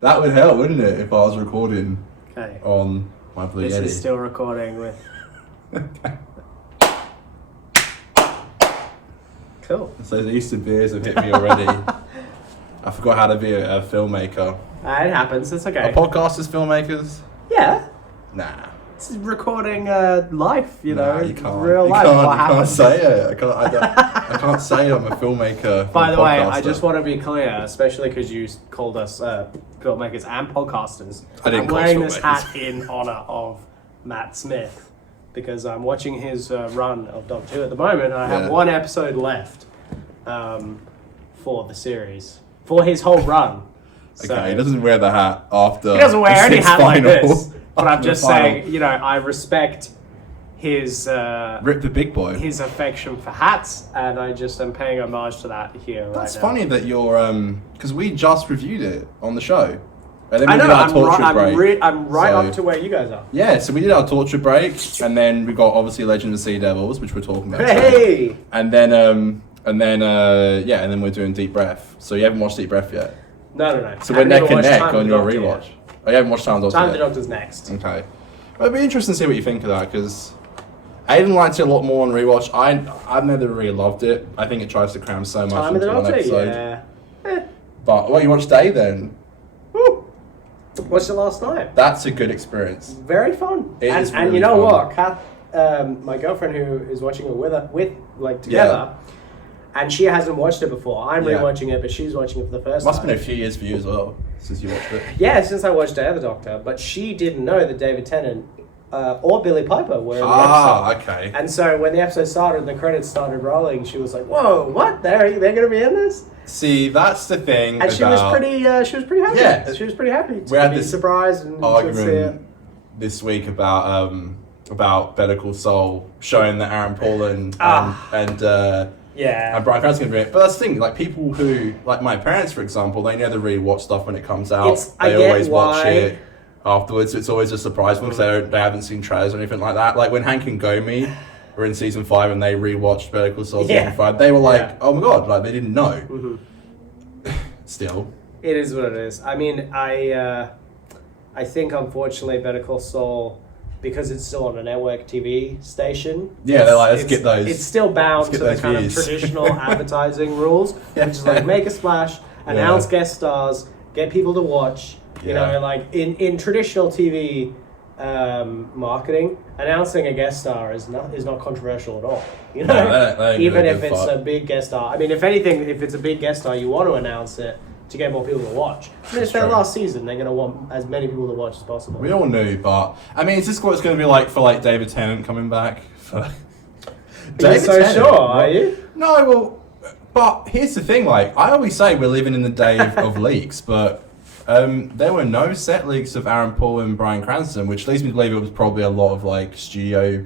That would help, wouldn't it, if I was recording Okay. on my Blue This Yeti? is still recording with... Cool. So the Easter beers have hit me already. I forgot how to be a filmmaker. It happens, it's okay. Are podcasters filmmakers? Yeah. Nah. This is recording life, you know, you can't. real life. You can't say it. I can't say I'm a filmmaker. By the way, I just want to be clear, especially because you called us filmmakers and podcasters. I didn't I'm call us wearing this filmmakers. hat in honor of Matt Smith because I'm watching his run of Doctor Who at the moment. And I have one episode left for the series, for his whole run. So Okay, he doesn't wear the hat after. he doesn't wear any hat like this. But I'm After just the final. saying, you know, I respect his Rip the big boy. his affection for hats, and I just am paying homage to that here right now. That's funny that you're because we just reviewed it on the show. And then we I know, did our torture break. I'm right So- up to where you guys are. Yeah, so we did our torture break, and then we got obviously Legend of Sea Devils, which we're talking about. Hey! And then we're doing Deep Breath. So you haven't watched Deep Breath yet. No. So we're neck and watched neck Time on of the your Doctor rewatch. yet. Oh, you haven't watched Time of the Time Doctor of the yet? Doctor's next. Okay. Well, it'd be interesting to see what you think of that, because Aiden liked it a lot more on rewatch. I've never really loved it. I think it tries to cram so much Time of the into one Doctor, episode. yeah. But, well, you watched Day then. Woo. Watched it last night. That's a good experience. Very fun. It is and really you know fun. what? Kath, my girlfriend who is watching it together, and she hasn't watched it before. I'm Yeah. rewatching it, but she's watching it for the first Must time. have been a few years for you as well, since you watched it. Yeah, since I watched Day of the Doctor, but she didn't know that David Tennant or Billy Piper were in the episode. Okay. And so when the episode started and the credits started rolling, she was like, "Whoa, what? They're going to be in this?" See, that's the thing. And she was pretty happy. Yeah. She was pretty happy to We had be this surprised and to see it. argument this week about Better Call Saul showing that Aaron Paul and Yeah. Bryan Cranston can do it. But that's the thing, like people who, like my parents, for example, they never really watch stuff when it comes out. I They get always watch why. it afterwards. It's always a surprise for them because they haven't seen trailers or anything like that. Like when Hank and Gomi were in season 5 and they rewatched Better Call Saul season 5, they were like, "Oh my god!" Like they didn't know. Mhm. Still, It is what it is. I mean, I think unfortunately Better Call Saul, because it's still on a network TV station. Yeah, they're like, let's get those. It's still bound let's to get the those kind of views. traditional advertising rules, which is like make a splash, announce guest stars, get people to watch. You Yeah. know, like in traditional TV marketing, announcing a guest star is not controversial at all. You know, No, they ain't even gonna if give a it's fuck. a big guest star. I mean, if anything, if it's a big guest star, you want to announce it to get more people to watch. I mean, That's it's their true. last season; they're going to want as many people to watch as possible. we all knew, but I mean, is this what it's going to be like for like David Tennant coming back? Are you so sure? Are you? No, well, but here's the thing. Like I always say, we're living in the day of leaks, but there were no set leaks of Aaron Paul and Bryan Cranston, which leads me to believe it was probably a lot of like studio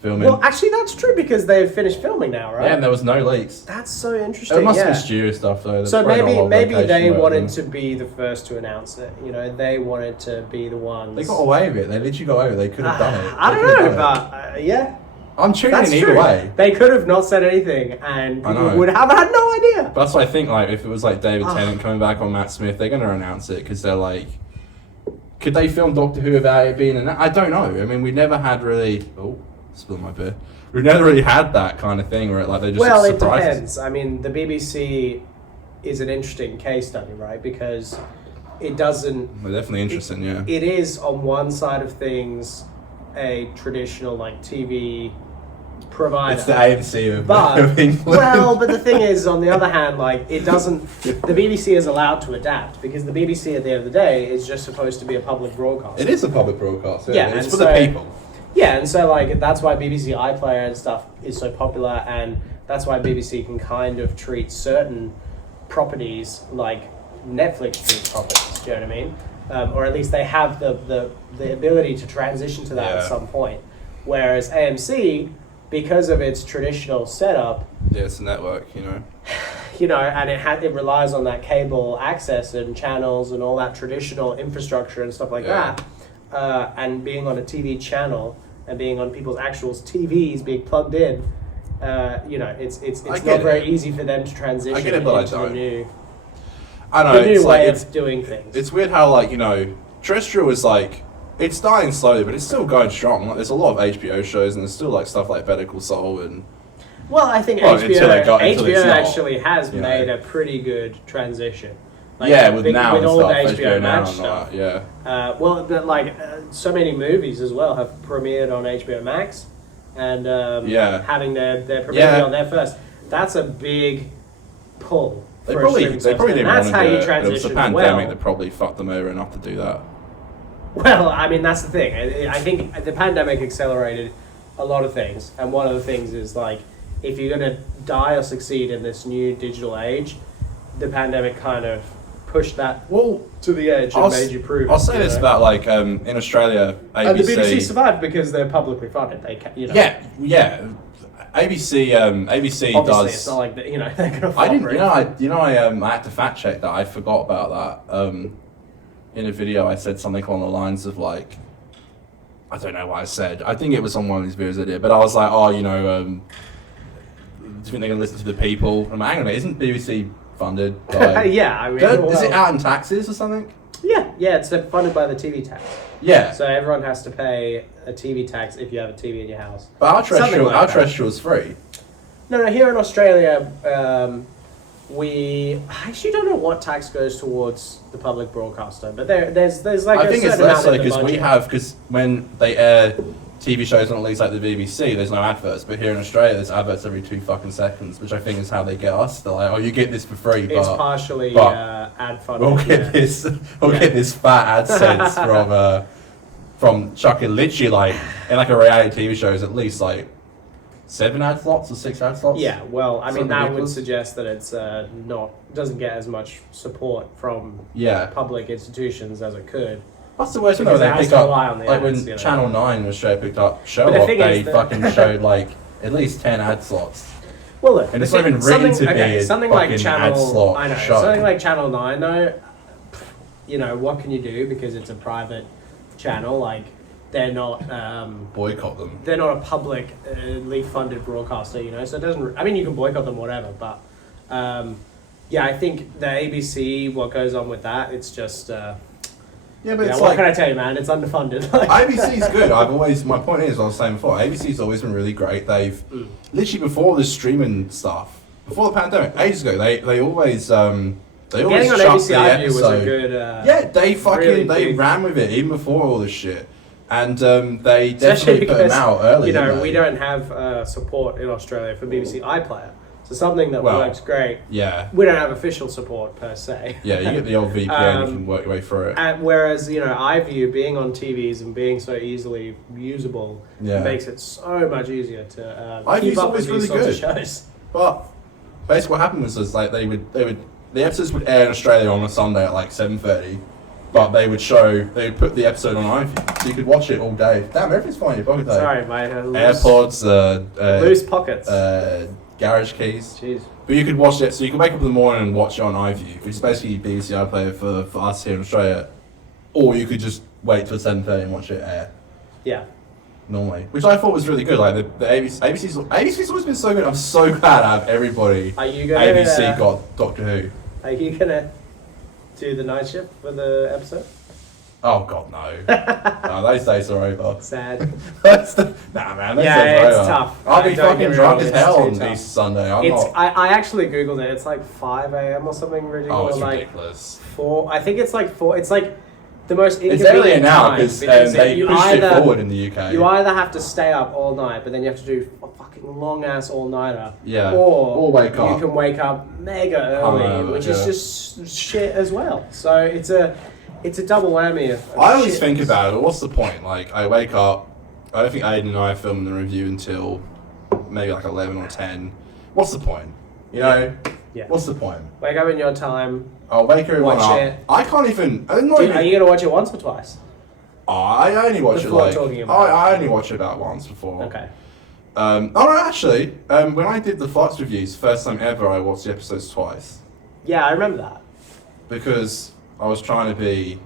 filming. Well, actually, that's true because they've finished filming now, right? Yeah, and there was no leaks. That's so interesting. It must yeah. have been studio stuff though. There's So probably not a lot maybe of location they work wanted done. to be the first to announce it. You know, they wanted to be the ones. They got away with it. They literally got away with it. They could have done it. I They don't could know, have done but yeah, it. I'm tuning that's in either true. way. They could have not said anything, and I people know. would have had no idea. But that's what I think. Like, if it was like David Tennant coming back on Matt Smith, they're gonna announce it because they're like, could they film Doctor Who without it being? I don't know. I mean, we never had really. Oh, spilled my beer. We've never really had that kind of thing where like they just Well, it surprise us. depends. I mean, the BBC is an interesting case study, right? Because it doesn't. They're definitely interesting, yeah. It is on one side of things a traditional like TV provider. It's the AMC of, But of England. well, but the thing is, on the other hand, like it doesn't. The BBC is allowed to adapt because the BBC at the end of the day is just supposed to be a public broadcast. It is a public broadcast. Yeah, it's and for so- the people. Yeah, and so like that's why BBC iPlayer and stuff is so popular, and that's why BBC can kind of treat certain properties like Netflix treats properties. Do you know what I mean? Or at least they have the ability to transition to that at Yeah. some point. Whereas AMC, because of its traditional setup, Yeah, it's a network, you know. you know, and it relies on that cable access and channels and all that traditional infrastructure and stuff like Yeah. that, and being on a TV channel and being on people's actual TVs, being plugged in, you know, it's I not get very it. easy for them to transition I get it, but I into the don't. new. I know, the new it's way like, of doing things. It's weird how, like, you know, terrestrial is like, it's dying slowly, but it's still going strong. Like, there's a lot of HBO shows, and there's still like stuff like Better Call Saul and. Well, I think Well, until HBO it's not, actually has you know. made a pretty good transition. Like, Yeah, with now with and all stuff, the HBO HBO now Max and stuff. all that, yeah. Well, but like so many movies as well have premiered on HBO Max, and Yeah. having their premiere Yeah. on there first. That's a big pull. They for a probably streaming service. didn't And want that's to how do you it. It was the transition pandemic well. that probably fucked them over enough to do that. Well, I mean, that's the thing. I think the pandemic accelerated a lot of things, and one of the things is like, if you're going to die or succeed in this new digital age, the pandemic kind of pushed that Well, to the edge and made you prove it. I'll say you this know? about like in Australia, ABC. And the BBC survived because they're publicly funded. They, you know. Yeah. ABC Obviously, does. it's not like you know they're going to. I didn't. I had to fact check that. I forgot about that. In a video, I said something along the lines of like, I don't know what I said. I think it was on one of these videos I did, but I was like, oh, you know, do you think they're gonna listen to the people? I'm like, hang on a minute, isn't BBC funded by? Yeah, I mean, Is it out in taxes or something? Yeah, it's funded by the TV tax. Yeah. So everyone has to pay a TV tax if you have a TV in your house. But our Something like that. terrestrial is free. No, here in Australia, we I actually don't know what tax goes towards the public broadcaster, but there's like I a think it's certain less amount so in the because when they air TV shows on at least like the BBC, there's no adverts. But here in Australia, there's adverts every 2 fucking seconds, which I think is how they get us. They're like, oh, you get this for free, It's but partially ad funded. we'll get this. We'll get this fat AdSense from chucking literally like in like a reality TV show is at least like 7 ad slots or 6 ad slots. Yeah, well, I mean Something that would ridiculous. suggest that it's doesn't get as much support from Yeah. public institutions as it could. What's the worst one Because they it has pick to up? rely on the Like ads, when you know. Channel 9 in Australia picked up Show But the Off, thing they is that- fucking showed like at least 10 ad slots. Well, look, And it's the not thing- even written something- to be okay, a something like fucking Channel. ad slot I know show. something like Channel 9 though. You know what can you do because it's a private channel? Like they're not. Boycott them. They're not a publicly funded broadcaster, you know. So it doesn't. I mean, you can boycott them, whatever. But yeah, I think the ABC. What goes on with that? It's just. Yeah, but Yeah, it's what like can I tell you, man? It's underfunded. ABC's good. My point is, I was saying before, ABC's always been really great. They've literally before the streaming stuff, before the pandemic, ages ago, they always always Getting on chucked ABC the iView was a episode. good. Yeah, they fucking really they big- ran with it even before all this shit, and they Especially definitely put them because, out early. you know, didn't we they? don't have support in Australia for BBC iPlayer. So something that Well, works great. Yeah, We don't have official support per se. yeah, you get the old VPN, you can work your way through it. And whereas, you know, iView being on TVs and being so easily usable Yeah. makes it so much easier to iView's keep up always with these really sorts of shows. But basically, what happened was like they would the episodes would air in Australia on a Sunday at like 7:30, but they would put the episode on iView, so you could watch it all day. Damn, everything's fine in your pocket though. Sorry, my AirPods, loose pockets. garage keys. Jeez. But you could watch it, so you could wake up in the morning and watch it on iView, which is basically BBC iPlayer for us here in Australia, or you could just wait till 7:30 and watch it air Yeah. normally, which I thought was really good. Like the ABC's always been so good. I'm so glad out of everybody. Are you gonna ABC got Doctor Who. Are you gonna do the night shift for the episode? Oh God, no. No, those days are over. Sad. Nah, man, those days are Yeah, it's over. tough. I'll be Don't get fucking me drunk wrong, as it's hell too on tough. Easter Sunday. I'm It's not. I actually googled it. It's like 5 a.m. or something ridiculous. Oh, it's like ridiculous. 4. I think it's like 4. It's like the most It's inconvenient earlier now time because because they you pushed it either- forward in the UK. You either have to stay up all night, but then you have to do a fucking long ass all nighter. Yeah. Or wake up. You can wake up mega early, Hungover, which is yeah. just shit as well. So it's a double whammy of I always shit. think about it. What's the point? Like, I wake up. I don't think Aiden and I are filming the review until maybe like 11 or 10. What's the point? You know? Yeah. What's the point? Wake up in your time. I'll wake everyone Watch up. it. I can't even. I'm not Are even. you gonna watch it once or twice? I only watch Before it like. talking about I only watch it about once before. Okay. Oh no, actually, when I did the Fox reviews, first time ever, I watched the episodes twice Yeah, I remember that. because I was trying to be.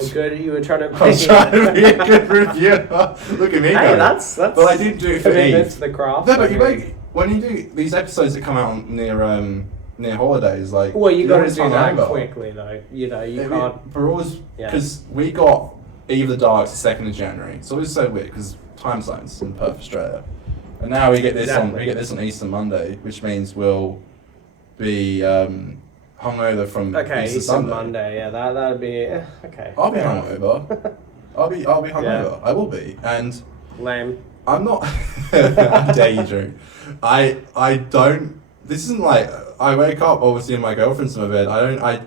You were trying to. I was trying to be a good reviewer. Look at me Hey, go. that's. But I didn't do it for commitment Eve. to the craft. No, but I mean. when you do these episodes that come out near near holidays. Like, Well, you got to always do that hungover. quickly, though. You know, you can't. We're always Yeah. because we got Eve of the Darks the 2nd of January, so it's so weird because time zones in Perth, Australia, and now we get this on Easter Monday, which means we'll be hungover from Okay, Easter Easter Sunday. Monday. Yeah, that'd be okay. I'll be fair enough. hungover. I'll be hungover. I will be, and Lame. I'm not. I dare you, Drew. I don't. This isn't like I wake up obviously in my girlfriend's in my bed.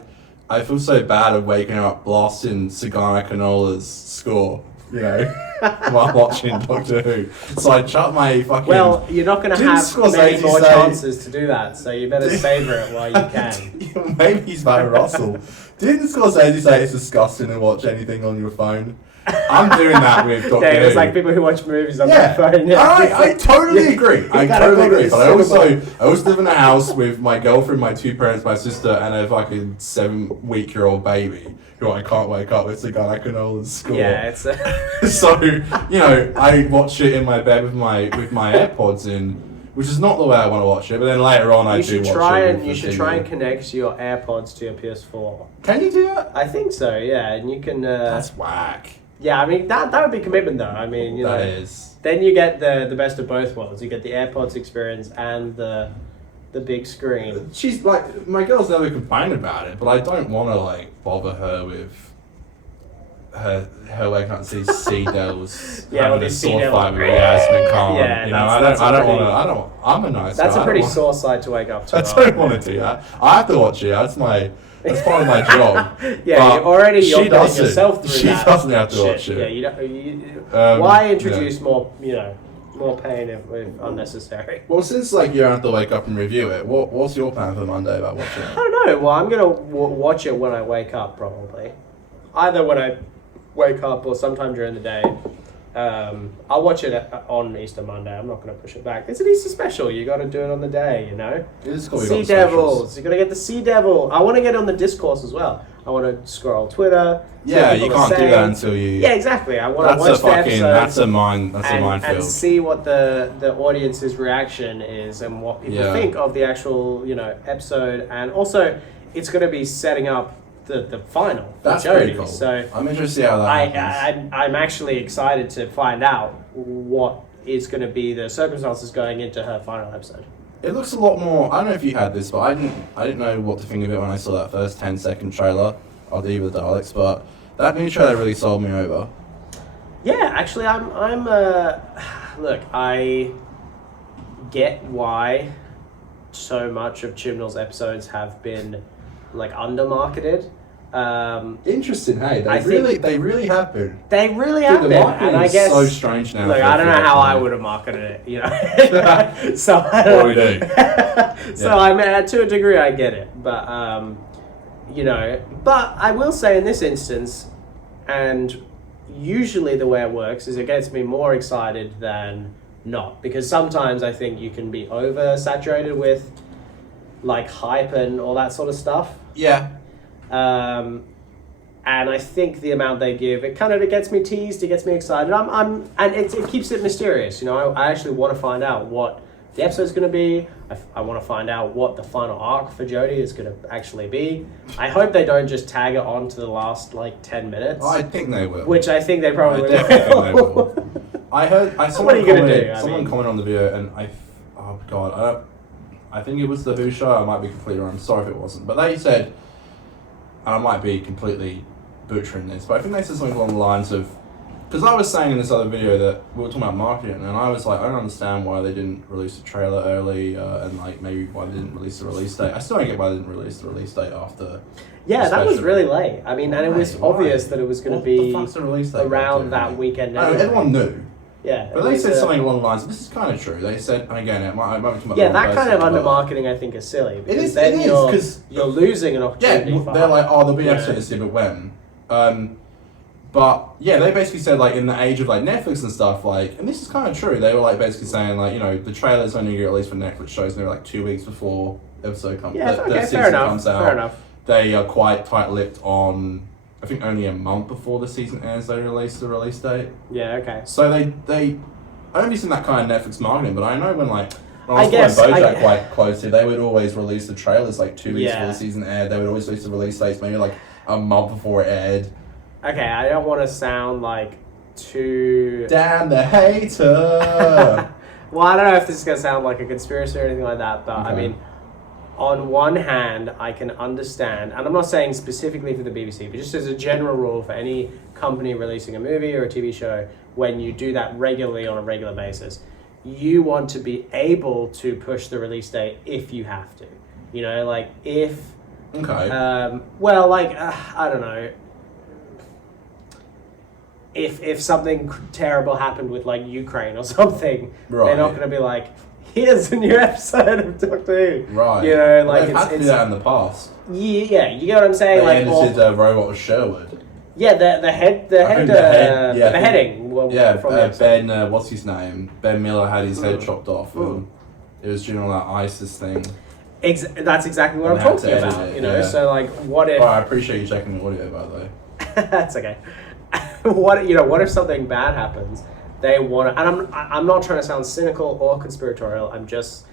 I feel so bad of waking up blasting Cigar Canola's score, you know, while watching Doctor Who. So I shut my fucking. Well, you're not going to Didn't have Scorsese many more say- chances to do that, so you better savor it while you can. Maybe he's Barry Russell. Didn't Scorsese say it's disgusting to watch anything on your phone? I'm doing that with Doctor Yeah, it's Who. like people who watch movies on their phone. Yeah, I totally agree. I gotta totally go to agree. the But I cinema. also live in a house with my girlfriend, my 2 parents, my sister, and a fucking 7-week-old baby who I can't wake up with Cigar Canola's score. Yeah, it's So, you know, I watch it in my bed with my AirPods in, which is not the way I want to watch it. But then later on, I do watch it. You should try and connect your AirPods to your PS4. Can you do that? I think so. Yeah, and you can. That's whack. Yeah, I mean that would be commitment though. I mean, you know, That is. then you get the best of both worlds. You get the AirPods experience and the big screen. She's like, my girl's never complained about it, but I don't want to like bother her with her waking up to see Sea Devils Yeah, having well, a the Sea sword Devil- fight with Yasmin Khan. Yeah, you know, that's I a don't pretty- want to. I'm a nice That's guy. a pretty I don't sore side to wake up to. want, I don't want to do that. I have to watch it. That's part of my job. Yeah, But you're putting doesn't. yourself through She that. doesn't have to shit. watch it. Yeah, you don't. You, Um, why introduce more pain if unnecessary? Well, since like you don't have to wake up and review it, what's your plan for Monday about watching I it? don't know. Well, I'm gonna watch it when I wake up, probably. Either when I wake up or sometime during the day. I'll watch it on Easter Monday. I'm not gonna push it back. It's an Easter special. You got to do it on the day, you know. It is cool. we Sea got specials. Devils. You're gonna get the Sea Devil. I want to get on the discourse as well. I want to scroll Twitter. see what Yeah, you people are can't do saying. that until you. Yeah, exactly. I want to That's watch a the fucking. episodes That's a minefield. and see what the audience's reaction is and what people Yeah. think of the actual episode. And also, it's going to be setting up the final. for That's Jodie. pretty cool. So I'm interested to see how that happens. I'm actually excited to find out what is going to be the circumstances going into her final episode. It looks a lot more. I don't know if you had this, but I didn't know what to think of it when I saw that first 10-second trailer of the Eve of the Daleks. But that new trailer really sold me over. Yeah, actually, I'm look, I get why so much of Chibnall's episodes have been like undermarketed. Interesting, hey? I think- They really have been. They really Dude, have the been, marketing and I is guess so strange now. look, for- I don't for know how I Doctor Who. would have marketed it, you know. So I don't, What do we do? So Yeah. I mean, to a degree, I get it, but but I will say in this instance, and usually the way it works is it gets me more excited than not, because sometimes I think you can be oversaturated with like hype and all that sort of stuff. Yeah. And I think the amount they give, it gets me teased, it gets me excited. And it keeps it mysterious. You know, I actually want to find out what the episode's going to be. I want to find out what the final arc for Jodie is going to actually be. I hope they don't just tag it on to the last like 10 minutes, I think they will. which I think they I probably definitely think they will. will. I heard. What are Someone you gonna commented. do? I Someone mean- commented on the video, and oh god, I think it was the Who show. I might be completely wrong. I'm sorry if it wasn't, but they said, and I might be completely butchering this, but I think they said something along the lines of, because I was saying in this other video that we were talking about marketing, and I was like, I don't understand why they didn't release a trailer early, and like maybe why they didn't release the release date. I still don't get why they didn't release the release date after. Yeah, that was Especially- really late. I mean, and it was Why? obvious that it was going to What the be fuck's the release date around gonna be? that weekend. I know, anyway. everyone knew. Yeah, But it they was, said something along the lines. This is kind of true. They said, and again, I might be talking about Yeah, the that wrong kind of person, under but- marketing I think is silly, because is, then it is, you're 'cause- you're losing an Yeah, opportunity. for they're like, oh, there'll be an Yeah. episode this year, but when? But yeah, they basically said like in the age of like Netflix and stuff, like, and this is kind of true. They were like basically saying like, you know, the trailers only get released for Netflix shows, and they're like 2 weeks before the episode comes. Yeah, the okay, season fair enough. comes out. Fair enough. They are quite tight-lipped on. I think only a month before the season ends, they release the release date. Yeah, okay. So they I don't be seeing that kind of Netflix marketing, but I know when like When I was guess, following BoJack quite closely, they would always release the trailers like 2 weeks before the season aired. They would always release the release dates maybe like a month before it aired. Okay, I don't want to sound like too... Damn the hater! Well, I don't know if this is going to sound like a conspiracy or anything like that, but I mean, on one hand, I can understand, and I'm not saying specifically for the BBC, but just as a general rule for any company releasing a movie or a TV show, when you do that regularly on a regular basis, you want to be able to push the release date if you have to. You know, like if... Okay. Well, like, I don't know. If something terrible happened with like Ukraine or something, they're not going to be like, here's a new episode of Doctor Who. Right. You know, like they've had to do that in the past. Yeah, you get what I'm saying. They like, edited Robot with Sherwood. Yeah, the heading. Ben, what's his name? Ben Miller had his head chopped off, and it was during all that ISIS thing. That's exactly what I'm talking about. You know, so like, what if? Oh, I appreciate you checking the audio, by the way. That's okay. What if something bad happens? They want to, and I'm not trying to sound cynical or conspiratorial. I'm just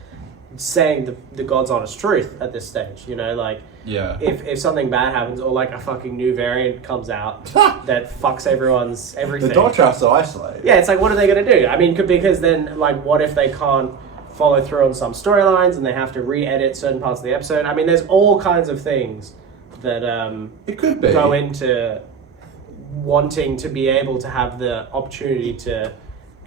saying the God's honest truth at this stage. You know, like if something bad happens or like a fucking new variant comes out that fucks everything. The Doctor has to isolate. Yeah, it's like, what are they going to do? I mean, because then like, what if they can't follow through on some storylines and they have to re-edit certain parts of the episode? I mean, there's all kinds of things that it could be go into wanting to be able to have the opportunity to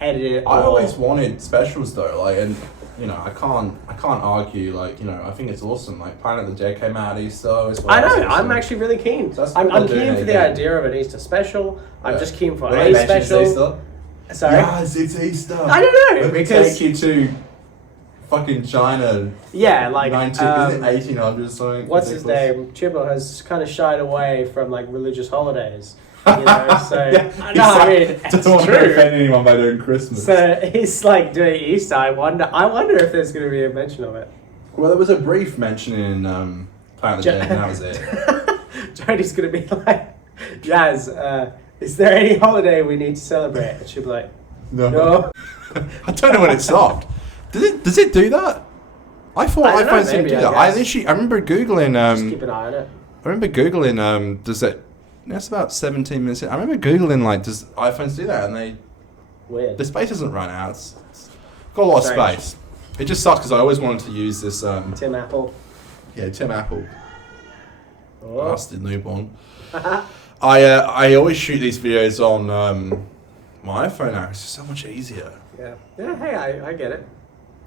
edit it. I always wanted specials though, like, and you know, I can't argue, like, you know, I think it's awesome. Like, Planet of the Dead came out at Easter as well. I know, I'm actually really keen. So I'm keen for the idea of an Easter special. I'm just keen for a special. Easter? Sorry? Yes, it's Easter. I don't know, Let me take you to fucking China. Yeah, like 1800s or something. What's his name? Chibbo has kind of shied away from like religious holidays. You know, so I mean, it's doesn't want to offend anyone by doing Christmas. So he's like doing Easter. I wonder if there's going to be a mention of it. Well, there was a brief mention in Planet of the Dead, and that was it. Jodie's going to be like, Jazz, is there any holiday we need to celebrate? And she'll be like, no. I don't know when it stopped. Does it do that? I thought iPhones didn't do that. I remember Googling. Just keep an eye on it. I remember Googling. Does that? That's about 17 minutes in. I remember Googling, like, does iPhones do that? And weird. The space doesn't run out. It's got a lot of space. It just sucks because I always wanted to use this. Tim Apple. Yeah, Tim Apple. Oh. Bastard newborn. I always shoot these videos on my iPhone now. It's just so much easier. Yeah. Yeah. Hey, I get it.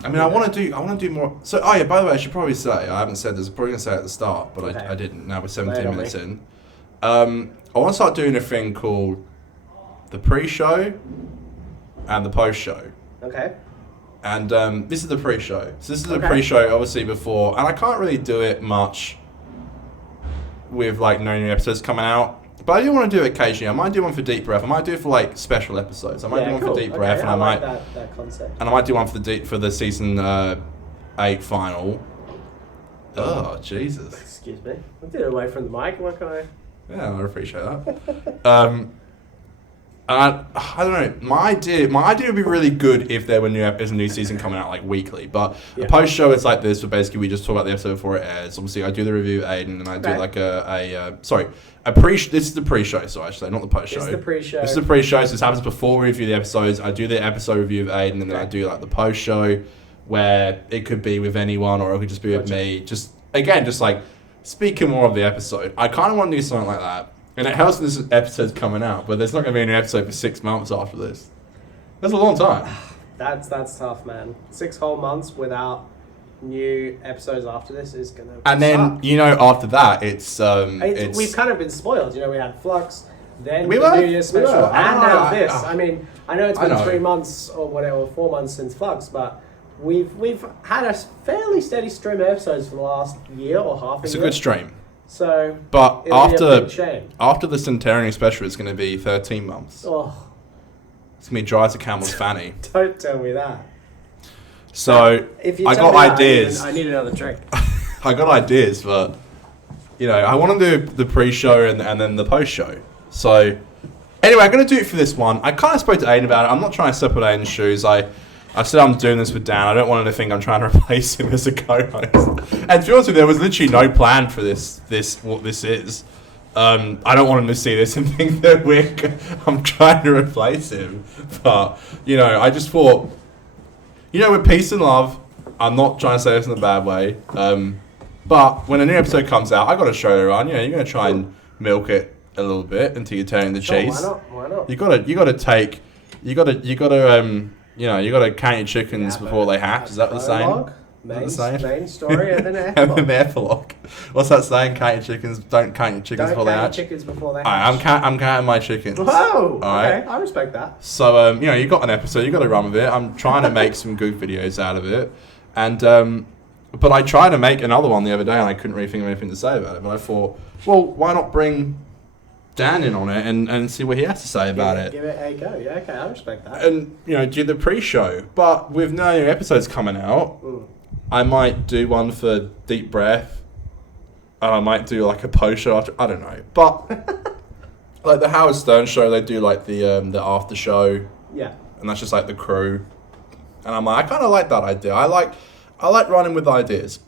I mean, I want to do more. So, by the way, I should probably say, I haven't said this. I'm probably going to say it at the start, but I didn't. Now we're 17 minutes in. I want to start doing a thing called the pre-show and the post-show. Okay. And this is the pre-show. So this is the pre-show, obviously, before, and I can't really do it much with like no new episodes coming out. But I do want to do it occasionally. I might do one for Deep Breath. I might do it for like special episodes. I might do one for Deep Breath, and I might that concept. And I might do one for the season 8 final. Oh Jesus! Excuse me. I did it away from the mic. What can I? Yeah, I appreciate that. I don't know. My idea would be really good if there were there's a new season coming out like weekly. But a post show is like this, where basically we just talk about the episode before it airs. Obviously, I do the review of Aiden, and I do like This is the pre-show, so I should say, not the post show. This is the pre-show. This is the pre-show. So this happens before we review the episodes. I do the episode review of Aiden, and then I do like the post show, where it could be with anyone or it could just be with me. Just like speaking more of the episode. I kind of want to do something like that. And it helps this episode's coming out, but there's not going to be any episode for 6 months after this. That's a long time. That's tough, man. 6 whole months without new episodes after this is going to And then, after that, it's we've kind of been spoiled. We had Flux, then the New Year's special, and now this. I mean, I know it's been 3 months or whatever, 4 months since Flux, but we've had a fairly steady stream of episodes for the last year or half a year. It's a good stream. So, but after the Centenary special, it's going to be 13 months. Oh. It's going to be dry as a camel's fanny. Don't tell me that. So, I got ideas. I need another drink. I got ideas, but, I want to do the pre-show and then the post-show. So, anyway, I'm going to do it for this one. I kind of spoke to Aiden about it. I'm not trying to step on Aiden's shoes. I said I'm doing this with Dan. I don't want him to think I'm trying to replace him as a co-host. And to be honest with you, there was literally no plan for this what this is. I don't want him to see this and think that I'm trying to replace him. But, I just thought, with peace and love, I'm not trying to say this in a bad way. But when a new episode comes out, I got to show everyone, you're going to try and milk it a little bit until you're turning the cheese. Why not? You got to count your chickens before they hatch. Is that the same? Main story and then an and then the epilogue. What's that saying? Count your chickens. Don't count your chickens before they hatch. I'm counting my chickens. Whoa. Okay, I respect that. So you got an episode. You got to run with it. I'm trying to make some good videos out of it, and but I tried to make another one the other day, and I couldn't really think of anything to say about it. But I thought, well, why not bring Dan in on it and see what he has to say about it. Give it a go. Yeah, okay, I respect that. And, do the pre-show. But with no new episodes coming out, I might do one for Deep Breath. And I might do like a post-show after. I don't know. But like the Howard Stern show, they do like the after show. Yeah. And that's just like the crew. And I'm like, I kind of like that idea. I like running with ideas.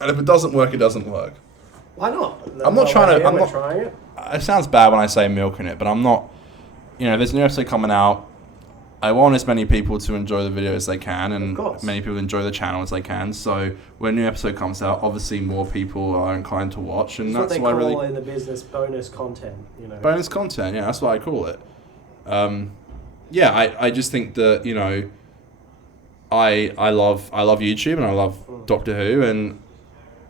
And if it doesn't work, it doesn't work. Why not? I'm not trying to. We're trying it. It sounds bad when I say milking it, but I'm not. There's a new episode coming out. I want as many people to enjoy the video as they can, and many people enjoy the channel as they can. So when a new episode comes out, obviously more people are inclined to watch, and that's what why they call in the business bonus content. Bonus content, yeah, that's what I call it. I just think that I love YouTube and I love Doctor Who, and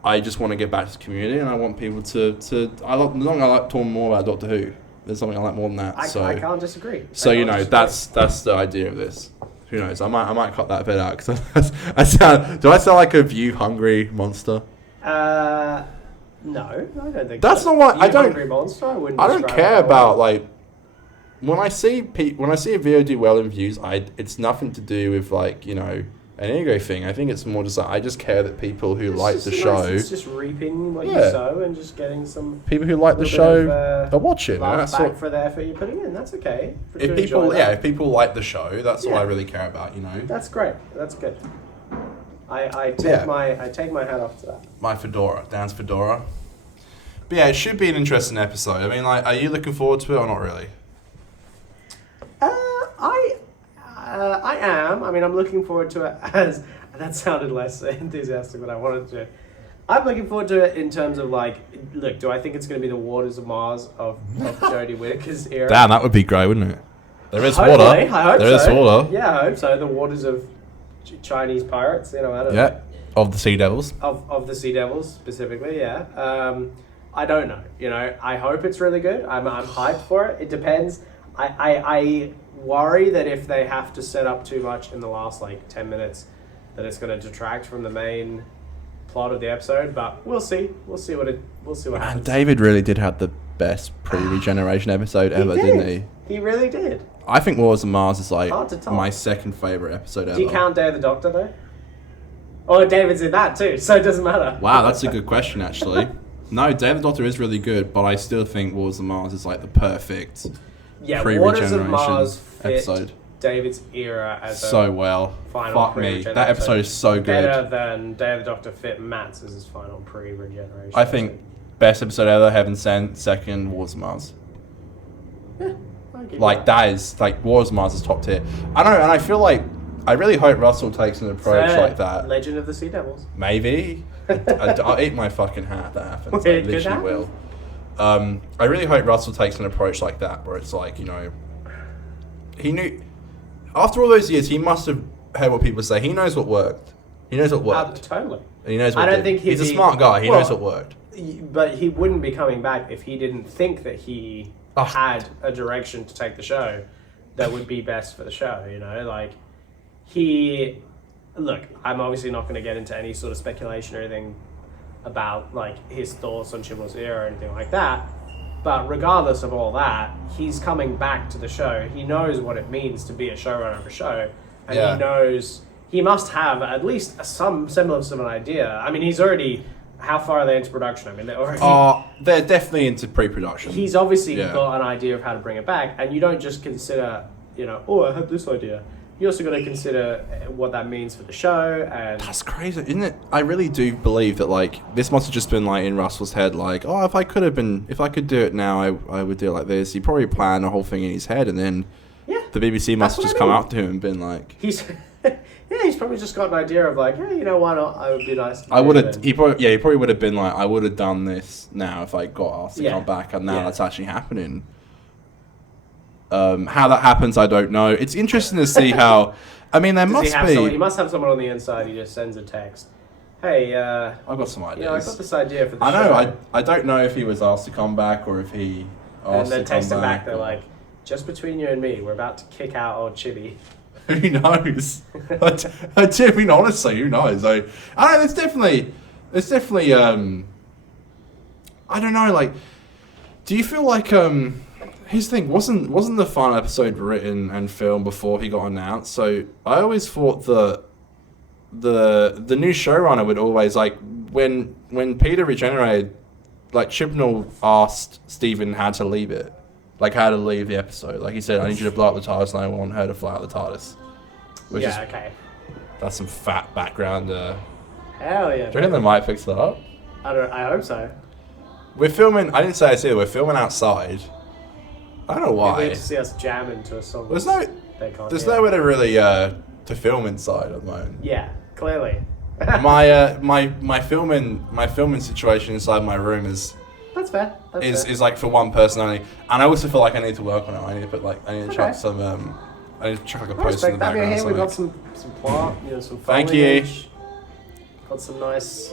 I just want to get back to the community, and I want people to I like talking more about Doctor Who. There's something I like more than that. I can't disagree. So that's the idea of this. Who knows? I might cut that bit out because do I sound like a view hungry monster? No, I don't think that's not what I don't. Hungry monster. I don't care about like when I see a video do well in views. It's nothing to do with like an ego thing. I think it's more just like I just care that people who like the show. It's just reaping what you sow and just getting some. People who like the show are watching. That's back for the effort you're putting in. That's okay. If people like the show, that's all I really care about. That's great. That's good. I take my hat off to that. My fedora, Dan's fedora. But yeah, it should be an interesting episode. I mean, like, are you looking forward to it or not really? I am. I mean, I'm looking forward to it as... That sounded less enthusiastic than I wanted to. I'm looking forward to it in terms of, like... Look, do I think it's going to be the Waters of Mars of Jodie Whittaker's era? Damn, that would be great, wouldn't it? There is Hopefully, water. I hope there so. is water. Yeah, I hope so. The waters of Chinese pirates, I don't know. Yeah, of the Sea Devils. Of the Sea Devils, specifically, yeah. I don't know. I hope it's really good. I'm hyped for it. It depends. I worry that if they have to set up too much in the last 10 minutes, that it's going to detract from the main plot of the episode. But we'll see. We'll see what happens. And David really did have the best pre-regeneration episode ever, didn't he? He really did. I think Wars of Mars is my second favorite episode ever. Do you count Day of the Doctor though? Oh, David's in that too, so it doesn't matter. Wow, that's a good question actually. No, Day of the Doctor is really good, but I still think Wars of Mars is the perfect Waters of Mars episode. David's era as so well. Final Fuck me, that episode is so good. Better than Day of the Doctor fit Matt's as his final pre-regeneration. I think best episode ever, Heaven Sent, second Wars of Mars. Yeah, that is Wars of Mars is top tier. I don't know, and I feel like I really hope Russell takes an approach like that. Legend of the Sea Devils. Maybe. I'll eat my fucking hat if that happens. It I literally will. I really hope Russell takes an approach like that, where it's he knew. After all those years, he must have heard what people say. He knows what worked. He knows what worked. Totally. And he knows what I don't think he's a smart guy. He knows what worked. But he wouldn't be coming back if he didn't think that he had a direction to take the show that would be best for the show. Look, I'm obviously not going to get into any sort of speculation or anything about his thoughts on Chibnall's era or anything like that. But regardless of all that, he's coming back to the show. He knows what it means to be a showrunner of a show, and he knows he must have at least some semblance of an idea. I mean, he's already. How far are they into production? I mean, they're definitely into pre-production. He's obviously got an idea of how to bring it back, and you don't just consider, I had this idea. you also got to consider what that means for the show. And That's crazy, isn't it? I really do believe that, like, this must have just been, like, in Russell's head, like, oh, if I could do it now, I would do it like this. He probably planned the whole thing in his head, and then the BBC must have just come up to him and been like... He's probably just got an idea of, like, hey, you know, why not? I would be nice to I do would it have... then. He probably would have been like, I would have done this now if I got asked to come back, and now that's actually happening. How that happens, I don't know. It's interesting to see how... I mean, there must be... He must have someone on the inside. He just sends a text. Hey, I've got some ideas. I've got this idea for the show. I know. I don't know if he was asked to come back or if he asked to come back. And then text him back. They're like, just between you and me, we're about to kick out old Chibi. Who knows? I mean, honestly, who knows? I don't know. It's definitely. I don't know. Like, do you feel like his thing wasn't the final episode written and filmed before he got announced? So I always thought that the new showrunner would always, like, when Peter regenerated, like, Chibnall asked Stephen how to leave it, like how to leave the episode. Like he said, I need you to blow up the TARDIS and I want her to fly out the TARDIS. Okay. That's some fat background. Hell yeah. Do you reckon they might fix that up? I hope so. We're filming. I didn't say this either. We're filming outside. I don't know why. You'd to see us jamming to a song. There's There's nowhere to really to film inside at the moment. Yeah, clearly. my filming situation inside my room is fair. Is like for one person only, and I also feel like I need to work on it. I need to chuck some I need to chuck like a post in the background. Here we've got some plant, some foliage. Thank you. Got some nice,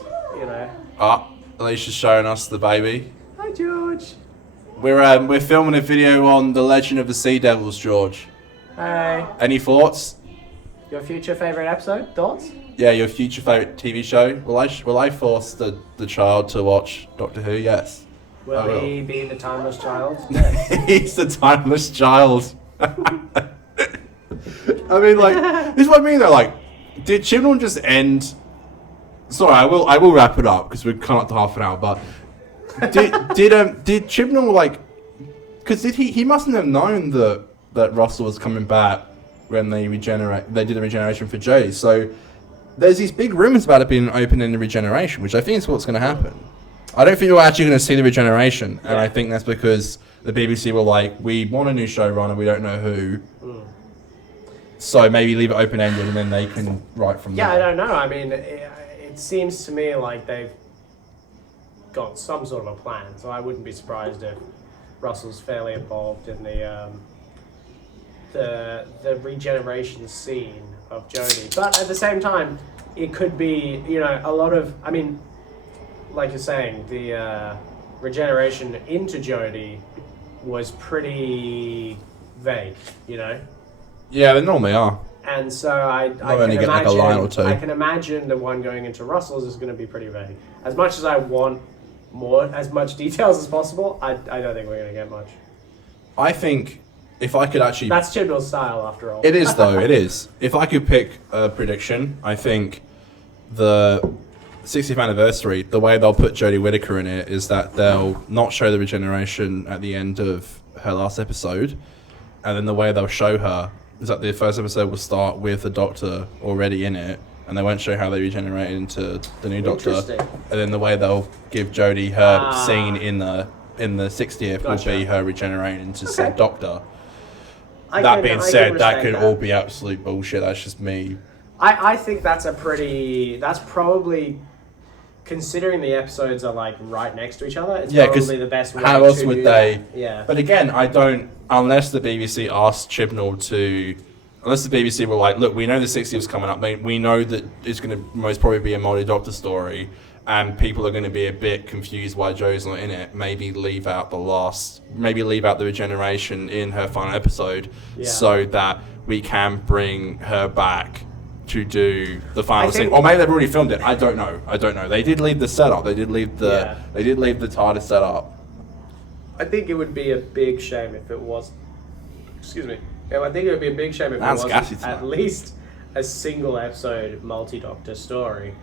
Alicia's showing us the baby. Hi, George. We're filming a video on the Legend of the Sea Devils, George. Hey. Any thoughts? Your future favourite episode? Thoughts? Yeah, your future favourite TV show? Will I force the child to watch Doctor Who? Yes. Will he be the timeless child? Yes. He's the timeless child. I mean, like, this is what I mean though. Like, did Chibnall just end? Sorry, I will wrap it up because we're coming up to half an hour. But did Chibnall, like, because he mustn't have known that Russell was coming back when they did the regeneration for Jodie. So there's these big rumors about it being open in the regeneration, which I think is what's going to happen. I don't think we're actually going to see the regeneration, and I think that's because the BBC were like, we want a new showrunner, we don't know who. So maybe leave it open-ended and then they can write from there. Yeah, I don't know. I mean, it seems to me like they've got some sort of a plan, so I wouldn't be surprised if Russell's fairly involved in the regeneration scene of Jodie. But at the same time, it could be, a lot of, I mean, like you're saying, the regeneration into Jodie was pretty vague, Yeah, they normally are. And so I only get like a line or two. I can imagine the one going into Russell's is going to be pretty vague. As much as I want as much details as possible, I don't think we're going to get much. I think if I could actually... That's Chibnall's style, after all. It is, though. It is. If I could pick a prediction, I think the 60th anniversary, the way they'll put Jodie Whittaker in it is that they'll not show the regeneration at the end of her last episode, and then the way they'll show her is that the first episode will start with the Doctor already in it, and they won't show how they regenerate into the new Doctor. And then the way they'll give Jodie her scene in the 60th will be her regenerating into said Doctor. That being said, that could all be absolute bullshit. That's just me. I think that's probably, considering the episodes are like right next to each other, it's probably the best way how else would they? Yeah. But again, unless the BBC asked Chibnall unless the BBC were like, look, we know the 60th coming up, we know that it's going to most probably be a multi-Doctor story, and people are going to be a bit confused why Joe's not in it, maybe leave out the regeneration in her final episode, so that we can bring her back to do the final scene. Or maybe they've already filmed it. I don't know. They did leave the setup. They did leave the TARDIS setup. I think it would be a big shame if it was. Excuse me. Yeah, I think it would be a big shame if it wasn't at least a single episode multi-Doctor story,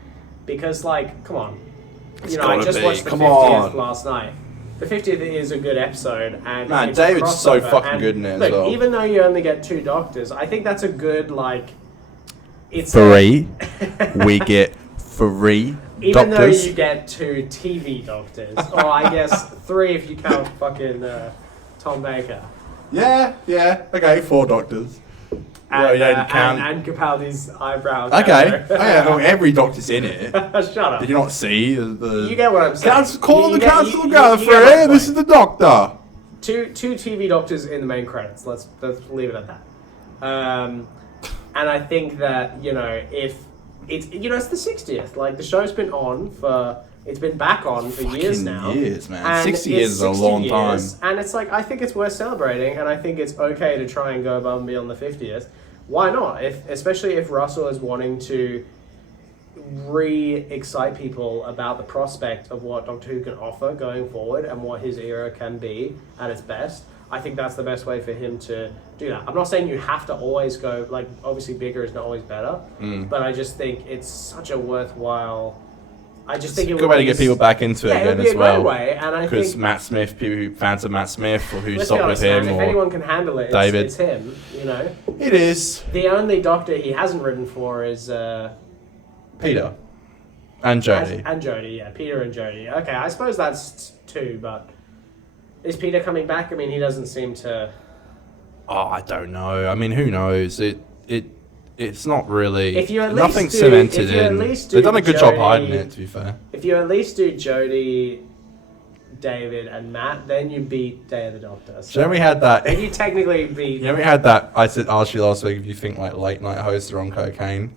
because, like, come on, I just watched the 50th last night. The 50th is a good episode, and Man, it's a David's so crossover, fucking and good in it as look, well. even though you only get 2 Doctors, I think that's a good It's We get 3 even though doctors. you get 2 TV Doctors, or I guess 3 if you count fucking Tom Baker. Yeah. Okay, 4 doctors. And, Yeah, count. and Capaldi's eyebrows. Okay. Well, every doctor's in it. Shut up. Did you not see the? You get what I'm saying. Call the council you guy for get my it. This is the doctor. Two TV Doctors in the main credits. Let's leave it at that. And I think that if it's it's the 60th. Like the show's been on for. It's been back on for years now. Years, man. And 60 years is a long time. And it's I think it's worth celebrating, and I think it's okay to try and go above and beyond the 50th. Why not? Especially if Russell is wanting to re-excite people about the prospect of what Doctor Who can offer going forward and what his era can be at its best. I think that's the best way for him to do that. I'm not saying you have to always go, obviously bigger is not always better, but I just think it's such a worthwhile... It's a good way to get people back into it again as well. Way, and I because think Matt Smith, fans of Matt Smith, or who let's stopped be honest, with him, man, or if anyone can handle it, David. it's him. It is The only Doctor he hasn't written for is Peter and Jodie. And Jodie, yeah, Peter and Jodie. Okay, I suppose that's 2, but is Peter coming back? I mean, he doesn't seem to. Oh, I don't know. I mean, who knows? It's not really. If you at least nothing do- cemented if you at in. least do They've done a good job Jodie- hiding it. To be fair. If you at least do Jodie, David, and Matt, then you beat Day of the Doctor. So Then we had that. then you technically beat. Yeah, we had that. I asked you last week if you think late night hosts are on cocaine,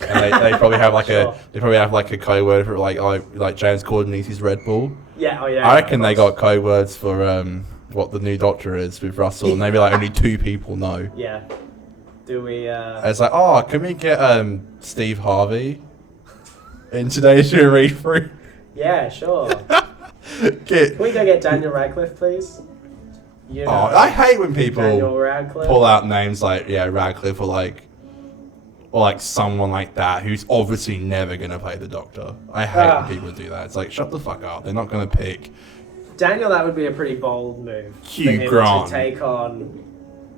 and they probably have Sure. a code word for like James Corden eats his Red Bull. Yeah, oh yeah. I reckon they got code words for what the new Doctor is with Russell, and maybe only 2 people know. Yeah. Do we? It's can we get Steve Harvey in today's read through? Yeah, sure. Can we go get Daniel Radcliffe, please? I hate when people Daniel Radcliffe. pull out names like Radcliffe or someone like that who's obviously never gonna play the Doctor. I hate when people do that. It's shut the fuck up. They're not gonna pick Daniel. That would be a pretty bold move. Hugh for him Grant. to take on.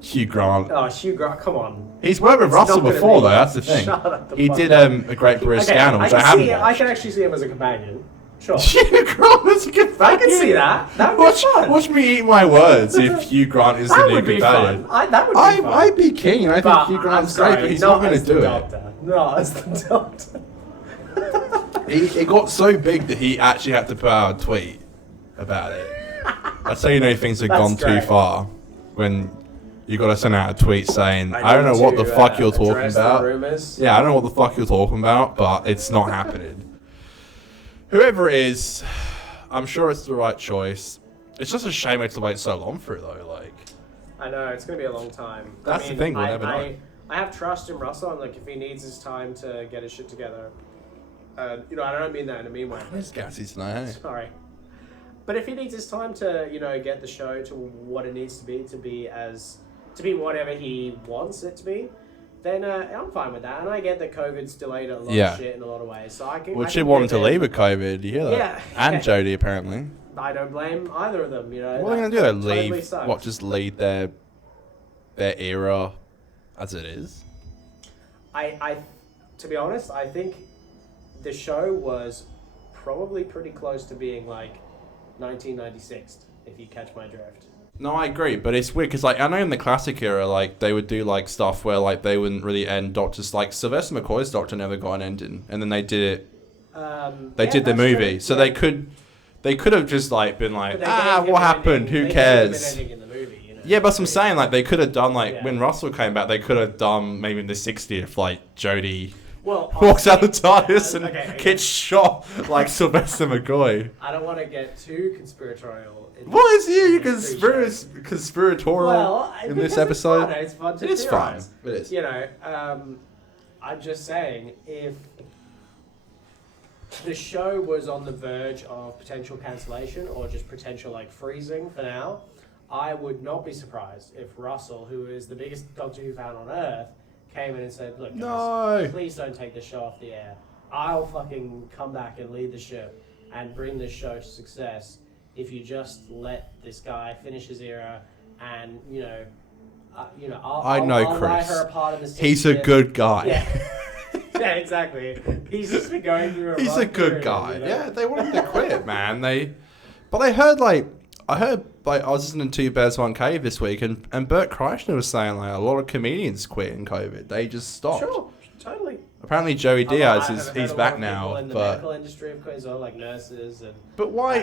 Hugh Grant. Oh, Hugh Grant! Come on. He's worked with It's Russell not gonna before be- though. That's the thing. Shut up the He fuck did up. a Great British Okay, Scandal, which I haven't I watched. can actually see him as a companion. Sure. Hugh Grant is a good. I can see that. That would be fun. Watch me eat my words. If Hugh Grant is That the new would be companion, fun. That would be fun. I'd be keen. I think Hugh Grant's great, but he's not going to do it. Doctor. No, as the Doctor. It got so big that he actually had to put out a tweet about it. That's how you know things have That's gone too great. far. When you got to send out a tweet saying, I don't know what the fuck you're talking about. Yeah, I don't know what the fuck you're talking about, but it's not happening. Whoever it is, I'm sure it's the right choice. It's just a shame we have to wait so long for it, though. I know, it's going to be a long time. That's the thing, we'll never know. I have trust in Russell, and if he needs his time to get his shit together, I don't mean that in a mean way. It's gassy tonight, hey? Sorry. But if he needs his time to, get the show to what it needs to be whatever he wants it to be, then I'm fine with that. And I get that COVID's delayed a lot of shit in a lot of ways. So I can. Well, she wanted to leave with COVID. You hear that? Yeah. And Jodie, apparently. I don't blame either of them. What are they going to do? totally Leave? sucks. What? Just leave their era as it is? To be honest, I think the show was probably pretty close to being 1996, if you catch my drift. No, I agree, but it's weird because I know in the classic era, they would do stuff where they wouldn't really end Doctors. Sylvester McCoy's Doctor never got an ending, and then they did it. They did the that's movie, true. so Yeah. they could have just been But they gave him what an happened? ending- Who they cares? gave him an ending in the movie, Yeah, but I'm saying they could have done Yeah. when Russell came back, they could have done maybe in the 60th Jodie Well, walks out the honestly, TARDIS and okay. gets shot like Sylvester McCoy. I don't want to get too conspiratorial. What is you this pre-show. conspiratorial in because this episode? It's fun to It is fun. theorize. It is. I'm just saying, if the show was on the verge of potential cancellation or just potential freezing for now, I would not be surprised if Russell, who is the biggest Doctor Who fan on Earth, came in and said, "Look, guys, No. please don't take the show off the air. I'll fucking come back and lead the ship and bring this show to success if you just let this guy finish his era, and I'll lie Chris. her apart in the 60th. He's a good guy. Yeah. Yeah, exactly. He's just been going through a He's rough a good period, guy. you know? Yeah, they want him to quit, man. But I heard I was listening to Bears One Cave this week, and Bert Kreischer was saying like a lot of comedians quit in COVID. They just stopped. Sure, totally. Apparently Joey Diaz he's a lot back of now, people in the but medical industry of course, like nurses and. but why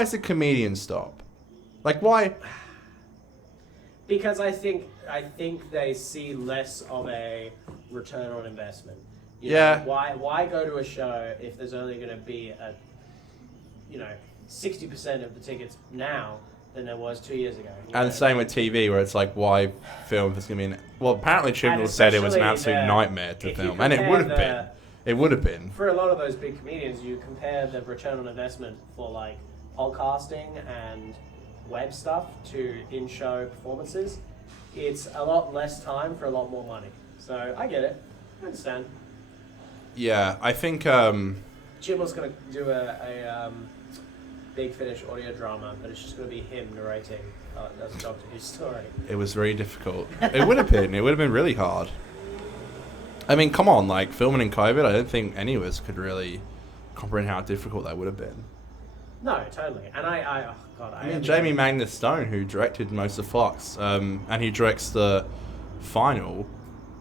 is the comedian stop? Like why? Because I think they see less of a return on investment. You know, why go to a show if there's only going to be 60% of the tickets now than there was 2 years ago. And same with TV, where it's like, why film if it's going to be well, apparently Chibnall said it was an absolute nightmare to film, and it would have been. It would have been. For a lot of those big comedians, you compare the return on investment for like podcasting and web stuff to in-show performances. It's a lot less time for a lot more money. So I get it. I understand. Yeah, I think Jim's going to do a Big Finish audio drama, but it's just going to be him narrating that's Doctor Who's story. It was very difficult. It would have been. It would have been really hard. I mean, come on, like filming in COVID, I don't think any of us could really comprehend how difficult that would have been. No, totally. And I mean, Jamie Magnus Stone, who directed most of Fox, and he directs the final.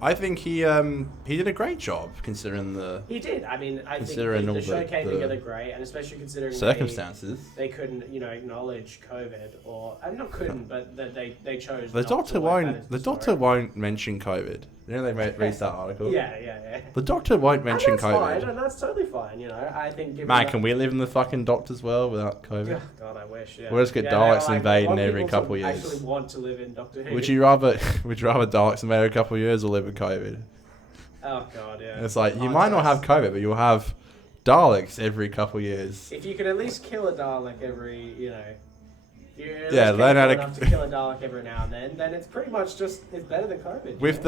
I think he did a great job considering the. He did. I mean, I think considering the show came together great, and especially considering circumstances. They couldn't, acknowledge COVID, or not couldn't, but that they chose. The Doctor won't mention COVID. You know they released that article. Yeah. The Doctor won't mention COVID. Fine, and that's totally fine. I think. Man, can we live in the fucking Doctor's world without COVID? God, I wish. Yeah. We'll just get Daleks invading every couple of years. Actually, want to live in Doctor Who. Would you rather Daleks invade every couple of years or live with COVID? Oh God, yeah. It's like you might not have COVID, but you'll have Daleks every couple of years. If you could at least kill a Dalek every, learn how enough to kill a Dalek every now and then it's pretty much it's better than COVID. With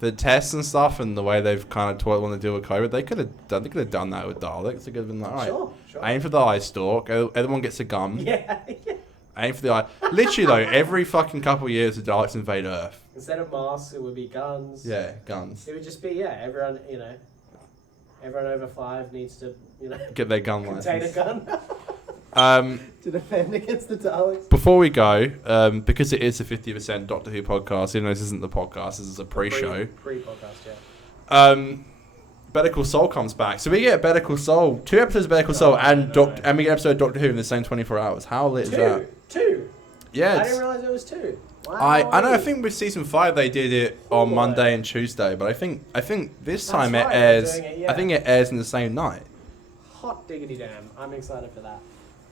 the tests and stuff and the way they've kind of taught them to deal with COVID, they could have done that with Daleks. They could have been like, all right, sure. Aim for the eye stalk. Everyone gets a gun. Yeah. Aim for the eye. Literally though, every fucking couple of years the Daleks invade Earth. Instead of masks, it would be guns. Yeah, guns. It would just be everyone everyone over 5 needs to get their gun contain license. a gun. To defend against the Daleks. Before we go, because it is a 50% Doctor Who podcast, even though this isn't the podcast, this is a pre-show. Pre-podcast, yeah. Better Call Saul comes back. So we get Better Call Saul, 2 episodes of Better Call Saul, and we get an episode of Doctor Who in the same 24 hours. How lit is that? 2? Yeah. I didn't realise it was 2. Wow. I know. I think with season 5 they did it on Monday and Tuesday, but I think this time it airs. I think it airs in the same night. Hot diggity damn! I'm excited for that.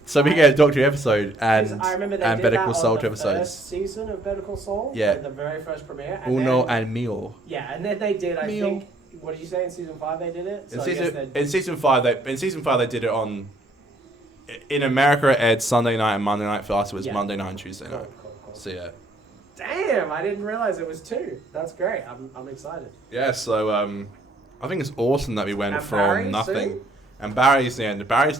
So we get a Doctor Who episode and Better Call Saul 2 episodes. First season of Better Call Saul. Yeah. The very first premiere. Uno and Mio. Yeah, and then they did. I think. What did you say in season 5? They did it. In season 5 they did it on. In America it aired Sunday night and Monday night. For us it was Monday night and Tuesday night. Cool. So yeah. Damn! I didn't realize it was 2. That's great. I'm excited. Yeah. So I think it's awesome that we went from nothing. Soon? And Barry's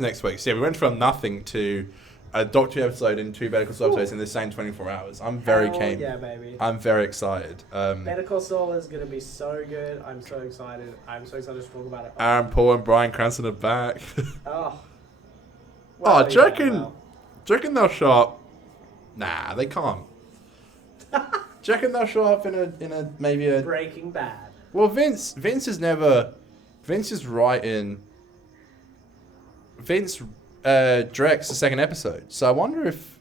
next week. So yeah, we went from nothing to a Doctor Who episode and 2 Better Call Saul episodes in the same 24 hours. I'm very keen. Yeah, baby. I'm very excited. Better Call Saul is going to be so good. I'm so excited. I'm so excited to talk about it. Aaron Paul and Bryan Cranston are back. Well, do you reckon they'll show up? Nah, they can't. Do you reckon they'll show up in a maybe a Breaking Bad? Well, Vince is writing. Vince directs the second episode, so I wonder if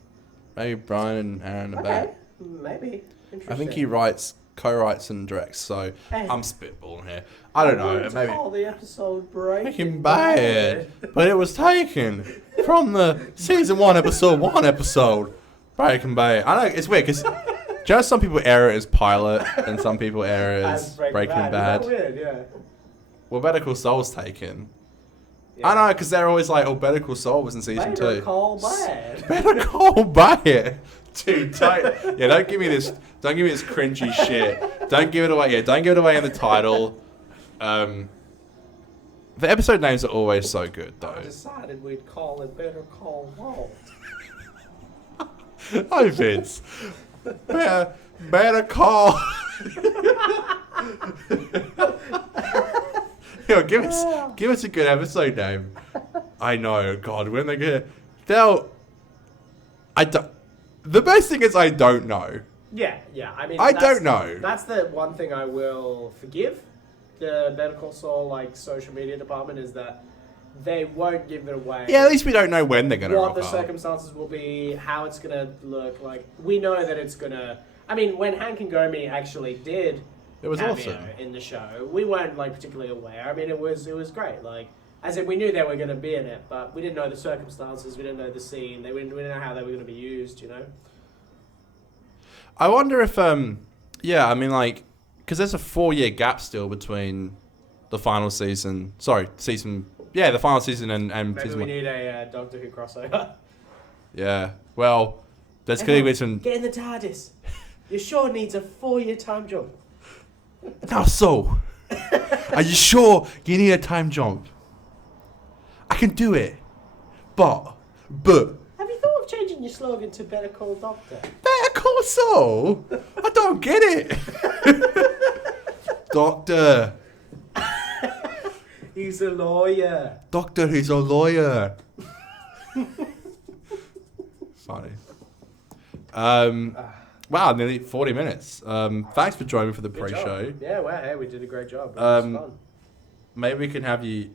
maybe Brian and Aaron are back. Maybe. Interesting. I think he co-writes and directs. So I'm spitballing here. I don't know. Maybe call the episode Breaking Bad, but it was taken from the season 1 episode Breaking Bad. I know it's weird because just some people air it as pilot and some people air it as Breaking Bad. Is that weird? Yeah. Well, Better Call Saul's taken. Yeah. I know, because they're always like, "Oh, Better Call Saul was in season 2." Better Call Bad. Better Call Bad, dude. Don't give me this cringy shit. Don't give it away. Yeah, don't give it away in the title. The episode names are always so good, though. I decided we'd call it Better Call Walt. Oh, Vince. Better call. Yo, give us a good episode name. I know, God, when they get the best thing is I don't know. Yeah. I mean, I don't know. That's the one thing I will forgive the Better Call Saul social media department is that they won't give it away. Yeah, at least we don't know when they're gonna what rock the up. circumstances will be, how it's gonna look. Like we know that it's gonna. I mean, when Hank and Gomi actually did It was cameo awesome. in the show, we weren't particularly aware. I mean, it was great. As in, we knew they were going to be in it, but we didn't know the circumstances. We didn't know the scene. We didn't know how they were going to be used. I wonder if because there's a 4-year gap still between the final season. Sorry, the final season and Maybe season we 1. need a Doctor Who crossover. Yeah. Well, there's clearly been some. Get in the TARDIS. Your sure needs a 4-year time jump. Now, so are you sure you need a time jump? I can do it, but. Have you thought of changing your slogan to Better Call Doctor? Better Call Saul? I don't get it. Doctor. He's a lawyer. Doctor, he's a lawyer. Funny. Wow, nearly 40 minutes. Thanks for joining me for the Good pre-show. job. Yeah, well, hey, we did a great job. It was fun. Maybe we can have you.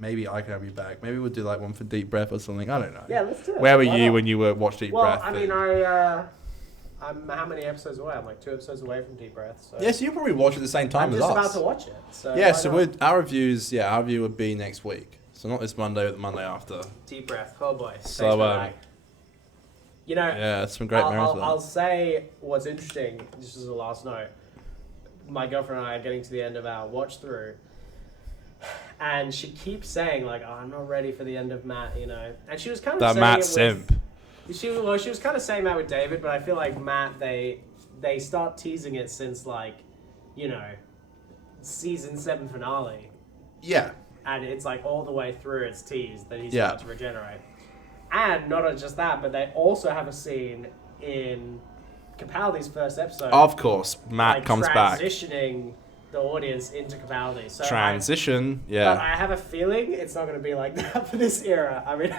Maybe I can have you back. Maybe we'll do one for Deep Breath or something. I don't know. Yeah, let's do it. Where were Why you not? when you were watched Deep Breath? Well, I mean, I'm how many episodes away? I'm 2 episodes away from Deep Breath. So Yes, you probably watch at the same time I'm as just us. about to watch it. So Yeah, why so not? our reviews. Yeah, our review would be next week. So not this Monday, but the Monday after. Deep Breath. Oh boy. So, Thanks for that. Yeah, it's some great memories of that. I'll say what's interesting. This is the last note. My girlfriend and I are getting to the end of our watch through. And she keeps saying I'm not ready for the end of Matt, And she was kind of That saying Matt it simp. She was kind of saying that with David, but I feel like Matt they start teasing it since season 7 finale, Yeah. and it's all the way through it's teased that he's Yeah. about to regenerate. And not just that, but they also have a scene in Capaldi's first episode. Of course, Matt comes back. Transitioning the audience into Capaldi. So Transition, But yeah. I have a feeling it's not going to be like that for this era. I mean,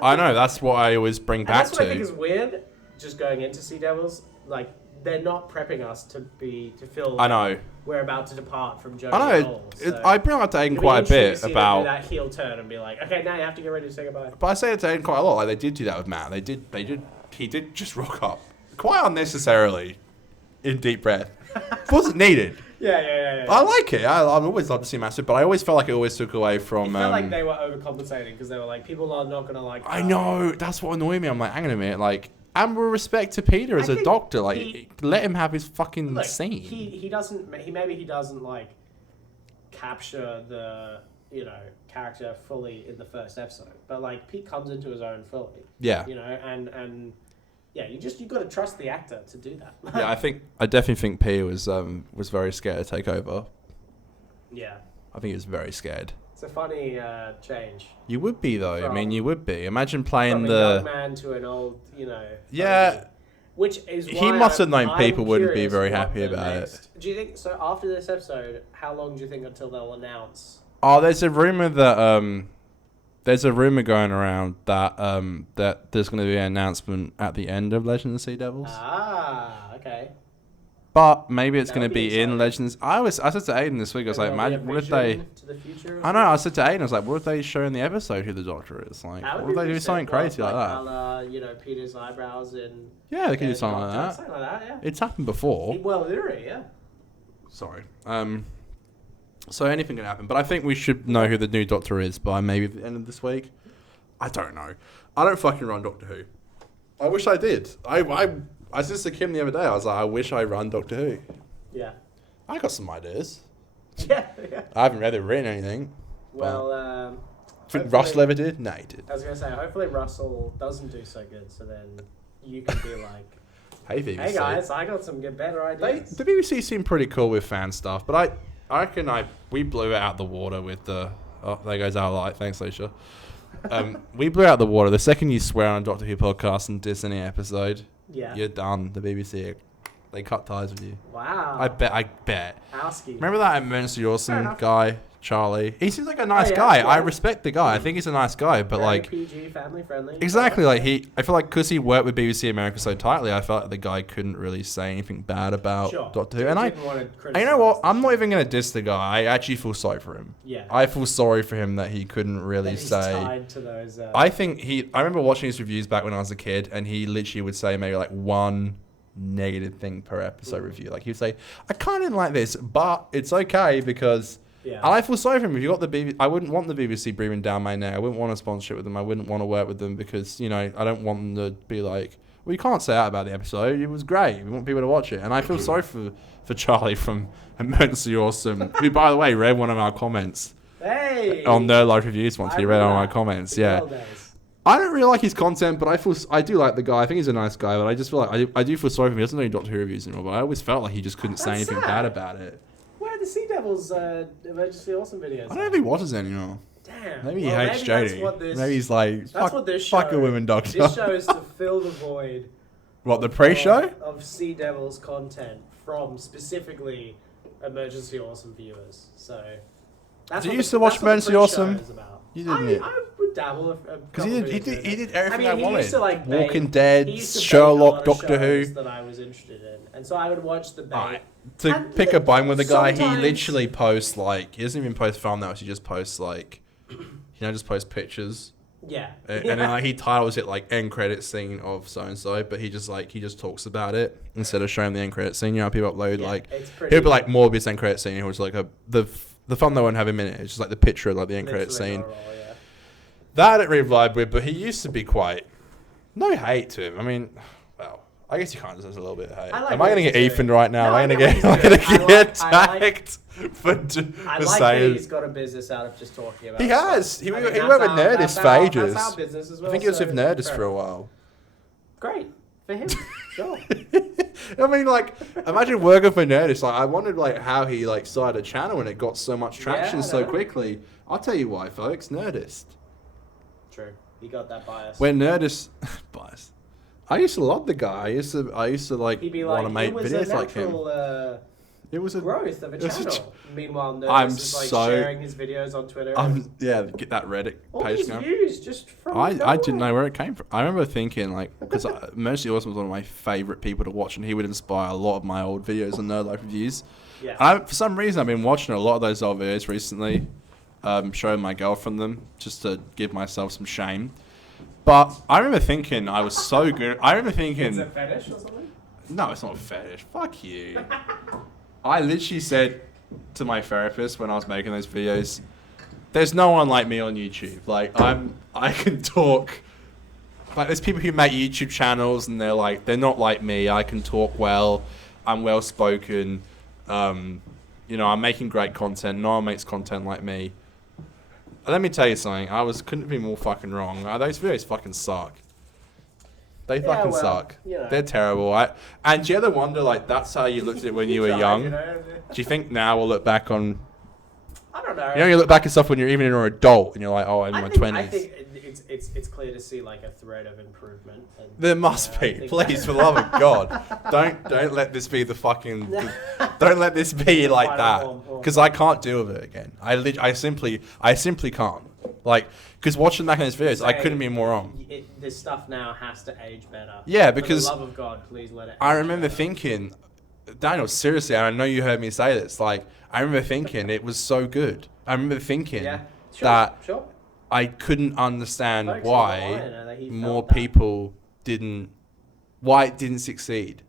I know, that's what I always bring and back that's what I think to. is weird. Just going into Sea Devils, they're not prepping us to feel. I know. We're about to depart from Joe. I know. I bring up to Aiden quite a bit about. do that heel turn and be like, okay, now you have to get ready to say goodbye. But I say it to Aiden quite a lot. They did do that with Matt. He did just rock up quite unnecessarily in Deep Breath. Wasn't needed. Yeah. I like it. I always love to see Matt, but I always felt like it always took away from. I felt like they were overcompensating because they were people are not gonna I know, that's what annoyed me. I'm hang on a minute, and with respect to Peter as a think doctor, let him have his fucking look, scene. He doesn't capture the character fully in the first episode, but Pete comes into his own fully. Yeah. And yeah, you got to trust the actor to do that. Yeah, I definitely think Peter was very scared to take over. Yeah. I think he was very scared. It's a funny change. You would be though. From- you would be. Imagine playing From a young man to an old, Yeah. funny. Which is He why must have known I'm people wouldn't be curious very what happy the about next- Do you think so? After this episode, how long do you think until they'll announce? Oh, there's a rumor that going around that that there's going to be an announcement at the end of Legends of Sea Devils. Okay. But maybe it's That going would to be be in exciting. Legends. I said to Aiden this week, I was like, Maybe imagine, there'll what be a if they... vision to the future or I know, I said to Aiden, I was like, what if they show in the episode who the Doctor is? That What would if be they do pretty something sick. crazy like that? Peter's eyebrows and Yeah, they could do something like that. Something like that, yeah. It's happened before. Well, literally, yeah. Sorry. So anything can happen. But I think we should know who the new Doctor is by maybe the end of this week. I don't know. I don't fucking run Doctor Who. I wish I did. I said to Kim the other day, I was like, I wish I run Doctor Who. Yeah. I got some ideas. Yeah. I haven't really written anything. Well, Think Russell ever did? No, he did. I was going to say, hopefully Russell doesn't do so good, so then you can be like, Hey, BBC. hey guys, I got some better ideas. The BBC seem pretty cool with fan stuff, but I reckon we blew it out the water with the Oh, there goes our light. Thanks, Alicia. We blew out the water. The second you swear on a Doctor Who podcast and diss any episode, you're done. The BBC, they cut ties with you. Wow. I bet. Howski. Remember that Emergency Awesome guy, Charlie? He seems like a nice guy. Yeah. I respect the guy. I think he's a nice guy, but very like PG, family friendly. Exactly. Like I feel like because he worked with BBC America so tightly, I felt like the guy couldn't really say anything bad about Doctor Who. And you know what? I'm not even gonna diss the guy. I actually feel sorry for him. Yeah. I feel sorry for him that he couldn't really say. Tied to those, I think I remember watching his reviews back when I was a kid, and he literally would say maybe like one negative thing per episode review. Like he would say, I kind of didn't like this, but it's okay because. Yeah. And I feel sorry for him. If you got the BBC, I wouldn't want the BBC breathing down my neck. I wouldn't want a sponsorship with them. I wouldn't want to work with them because, you know, I don't want them to be like, well, you can't say that about the episode. It was great. We want people to watch it. And I feel sorry for Charlie from Emergency Awesome, who, by the way, read one of our comments. Hey! On their live reviews once. He read one of my comments. Yeah. I don't really like his content, but I do like the guy. I think he's a nice guy, but I just feel like I do feel sorry for him. He doesn't know Doctor Who reviews anymore, but I always felt like he just couldn't say anything bad about it. The Sea Devils Emergency Awesome videos. I don't know if he watches it anymore. Damn. Maybe he hates Jodie. Maybe he's like, fuck a women doctor. This show is to fill the void. What, the pre-show? Of Sea Devils content from specifically Emergency Awesome viewers. So. Did you used to watch Emergency Awesome? You didn't. I would dabble. Because he did everything I wanted. Used to, like, Walking Dead, Sherlock, Doctor Who. That I was interested in, and so I would watch the bait. To pick a bone with the guy, he literally posts like, he doesn't even post thumbnails, he just posts like, just posts pictures. Yeah. And then like he titles it like end credit scene of so and so, but he just talks about it instead of showing the end credit scene. You know how people upload he'll be like Morbius end credit scene, it was like the thumbnail won't have a minute, it's just like the picture of like the end credit scene. That I didn't really vibe with, but he used to be quite, no hate to him. I mean, well, I guess you can't just have a little bit of hate. Am I going to get Ethan right now? Am I going to get attacked for saying... I like that he's got a business out of just talking about He has. He went with Nerdist for ages. That's our business as well. I think he was with Nerdist for a while. Great. For him. Sure. I mean, like, imagine working for Nerdist. Like, I wondered, like, how he, like, started a channel and it got so much traction so quickly. I'll tell you why, folks. Nerdist. True. He got that bias. When Nerdist... bias. I used to love the guy. I used to like want to make videos like him. It was a growth of a channel. Meanwhile, Nerdist is like sharing his videos on Twitter. Get that Reddit page going. Views just from I didn't know where it came from. I remember thinking like, because Emergency Awesome was one of my favorite people to watch, and he would inspire a lot of my old videos and Nerd Life reviews. Yeah. And for some reason, I've been watching a lot of those old videos recently, showing my girlfriend them just to give myself some shame. But I remember thinking I was so good. I remember thinking... Is it a fetish or something? No, it's not a fetish. Fuck you. I literally said to my therapist when I was making those videos, there's no one like me on YouTube. Like, I can talk... Like, there's people who make YouTube channels and they're not like me. I can talk well. I'm well-spoken. I'm making great content. No one makes content like me. Let me tell you something. Couldn't be more fucking wrong. Those videos fucking suck. They fucking suck. They're terrible. And do you ever wonder, like, that's how you looked at it when you were young? Do you think now we'll look back on... I don't know. You look back at stuff when you're even an adult and you're like, oh, I'm in my 20s. I think it's clear to see, like, a thread of improvement. And, there must be. Please, for the love of God. Don't let this be the fucking... don't let this be like that. Because I can't deal with it again. I simply can't. Like, because watching back on these videos, I couldn't be more wrong. This stuff now has to age better. Yeah, because... For the love of God, please let it I remember thinking... Daniel, seriously, and I know you heard me say this, like, I remember thinking it was so good. I remember thinking that I couldn't understand why more people why it didn't succeed.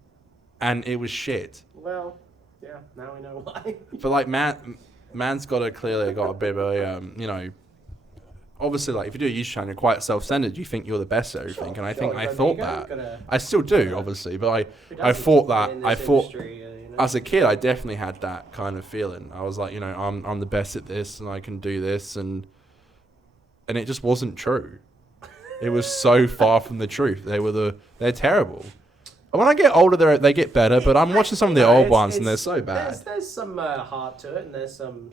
And it was shit. Well, yeah, now we know why. But, like, man's got a bit of a, obviously, like, if you do a YouTube channel, you're quite self-centered. You think you're the best at everything, and I thought that. I still do, obviously, but I thought as a kid, I definitely had that kind of feeling. I was like, I'm the best at this, and I can do this, and it just wasn't true. It was so far from the truth. They're terrible. When I get older, they get better, but I'm watching some of the old ones, and they're so bad. There's some heart to it, and there's some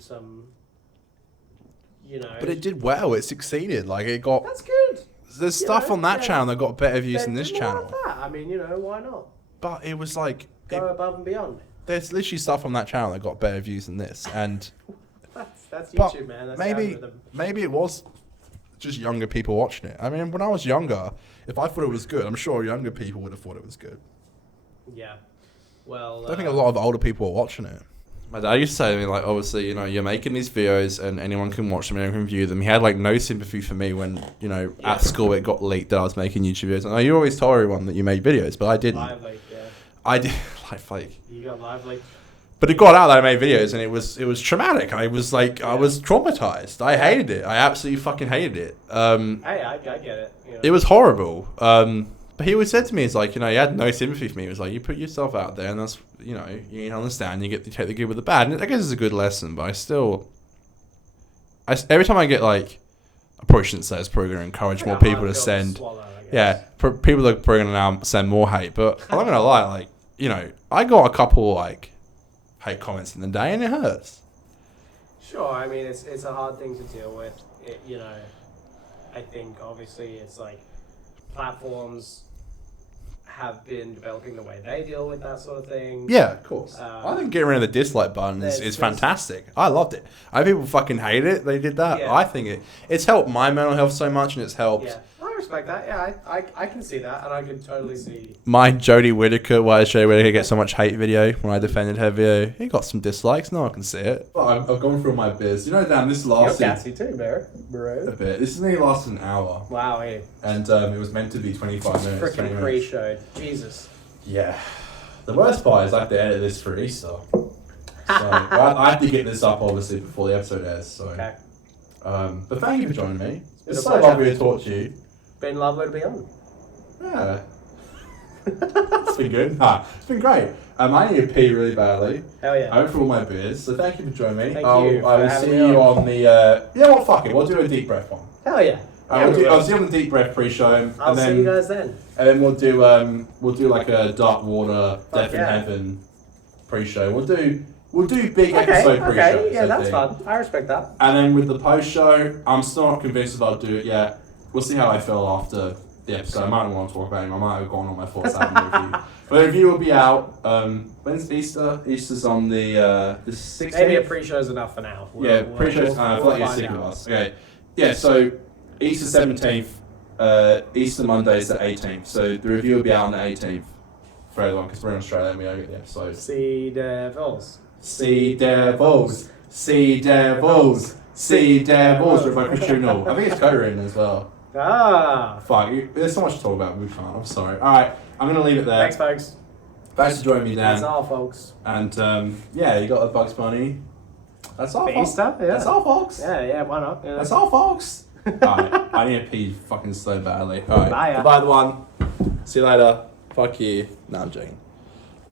you know. But it did well. It succeeded. Like it got. That's good. There's stuff on that channel that got better views than this do more channel. of that. I mean, you know, why not? But it was like Go above and beyond. there's literally stuff on that channel that got better views than this, and That's but YouTube, man. That's maybe algorithm. maybe it was just younger people watching it. I mean, when I was younger, if I thought it was good, I'm sure younger people would have thought it was good. Yeah. Well, I don't think a lot of older people are watching it. My dad used to say to me, like, obviously, you know, you're making these videos and anyone can watch them, anyone can view them. He had, like, no sympathy for me when, you know, at school it got leaked that I was making YouTube videos. I know you always told everyone that you made videos, but I didn't. Live leak, yeah. I did, like. You got live leak. But it got out that I made videos and it was traumatic. I was, like, I was traumatized. I hated it. I absolutely fucking hated it. Hey, I get it. You know. It was horrible. But he always said to me, he's like, you know, he had no sympathy for me. He was like, you put yourself out there and that's, you know, you need to understand, you get to take the good with the bad. And I guess it's a good lesson, but every time I get like, I probably shouldn't say it's probably going to encourage more people to send, people are probably going to now send more hate, but I'm not going to lie, like, you know, I got a couple like hate comments in the day and it hurts. Sure, I mean, it's a hard thing to deal with. You know, I think obviously it's like platforms have been developing the way they deal with that sort of thing. Yeah, of course. I think getting rid of the dislike button is fantastic. I loved it. I have people fucking hate it. They did that. Yeah. I think it's helped my mental health so much, and it's helped. Yeah, I respect that. Yeah, I can see that, and I can totally see. My Jodie Whittaker, why did Jodie Whittaker get so much hate video when I defended her video? He got some dislikes. No one can see it. Well, I've gone through my biz. You know, Dan, this lasted You're gassy too, bro. a bit. This only lasted an hour. Wow, hey. And it was meant to be 25 minutes. Freaking pre-showed. Jesus. Yeah. The worst part is I have to edit this for Easter. So I have to get this up obviously before the episode airs. So. Okay. But thank you for joining me. It's a so pleasure. lovely to talk to you. Been lovely to be on. Yeah. It's been good. It's been great. I need to pee really badly. Hell yeah. I went through all my beers, so thank you for joining me. Thank you I for will having see me you on. on the. Yeah, well, fuck it. We'll do a deep breath one. Hell yeah. I'll see you on the deep breath pre-show. I'll see you guys then. And then we'll do like a Dark Water, Death in Heaven pre-show. We'll do big episode pre-shows. Okay, yeah, I that's think. fun. I respect that. And then with the post-show, I'm still not convinced if I'll do it yet. We'll see how I feel after the episode. I might not want to talk about it. I might have gone on my thoughts having a review. But the review will be out. When's Easter? Easter's on the 16th. Maybe a pre-show's enough for now. Pre-show's. I feel like you're sick of us. Okay. Yeah. So Easter 17th. Easter Monday is the 18th. So the review will be out on the 18th. Very long because we're in Australia and we don't get the episode. Sea Devils. Sea Devils. Sea Devils. Sea Devils. Written by Chris Chibnall. I think it's co-written as well. Ah. Fuck, there's so much to talk about, we can't. I'm sorry. Alright, I'm going to leave it there. Thanks, folks. Thanks for joining me, Dan. That's all, folks. And, yeah, you got the Bugs Bunny. That's all, folks. Easter, yeah. That's all, folks. Yeah, why not? Yeah. That's all, folks. Alright, I need to pee fucking so badly. Alright, Bye, goodbye, everyone. See you later. Fuck you. No, I'm joking.